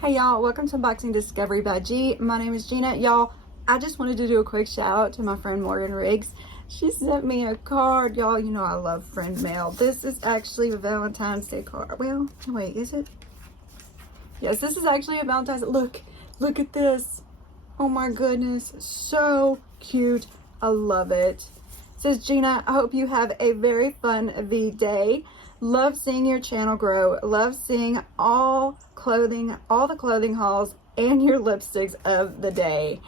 Hey y'all, welcome to Unboxing Discovery by G. My name is Gina. Y'all, I just wanted to do a quick shout out to my friend Morgangriggs. She sent me a card. Y'all, you know I love friend mail. This is actually a Valentine's Day card. Well, wait, is it? Yes, this is actually a Valentine's. Look at this. Oh my goodness, so cute. I love it. It says, Gina, I hope you have a very fun V-Day. Love seeing your channel grow. Love seeing all the clothing hauls and your lipsticks of the day.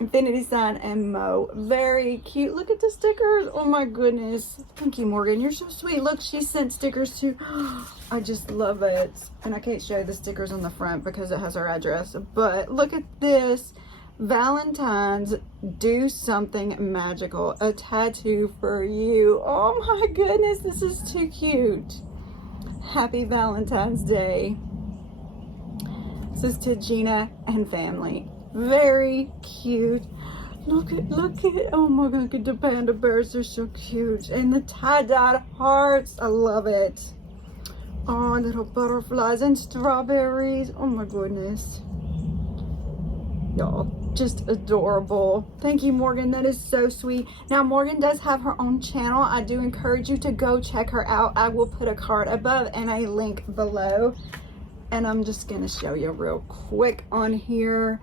Infinity sign and Mo. Very cute. Look at the stickers. Oh my goodness. Thank you, Morgan. You're so sweet. Look, she sent stickers too. I just love it. And I can't show you the stickers on the front because it has our address. But look at this. Valentine's, do something magical. A tattoo for you. Oh my goodness, this is too cute. Happy Valentine's Day. This is to Gina and family. Very cute. Look at, oh my god, look at the panda bears, they're so cute. And the tie-dyed hearts, I love it. Oh, little butterflies and strawberries. Oh my goodness. Y'all, just adorable. Thank you, Morgan. That is so sweet. Now, Morgan does have her own channel. I do encourage you to go check her out. I will put a card above and a link below. And I'm just going to show you real quick on here.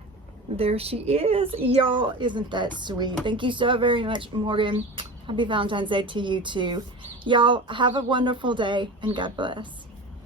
There she is. Y'all, isn't that sweet? Thank you so very much, Morgan. Happy Valentine's Day to you too. Y'all, have a wonderful day and God bless.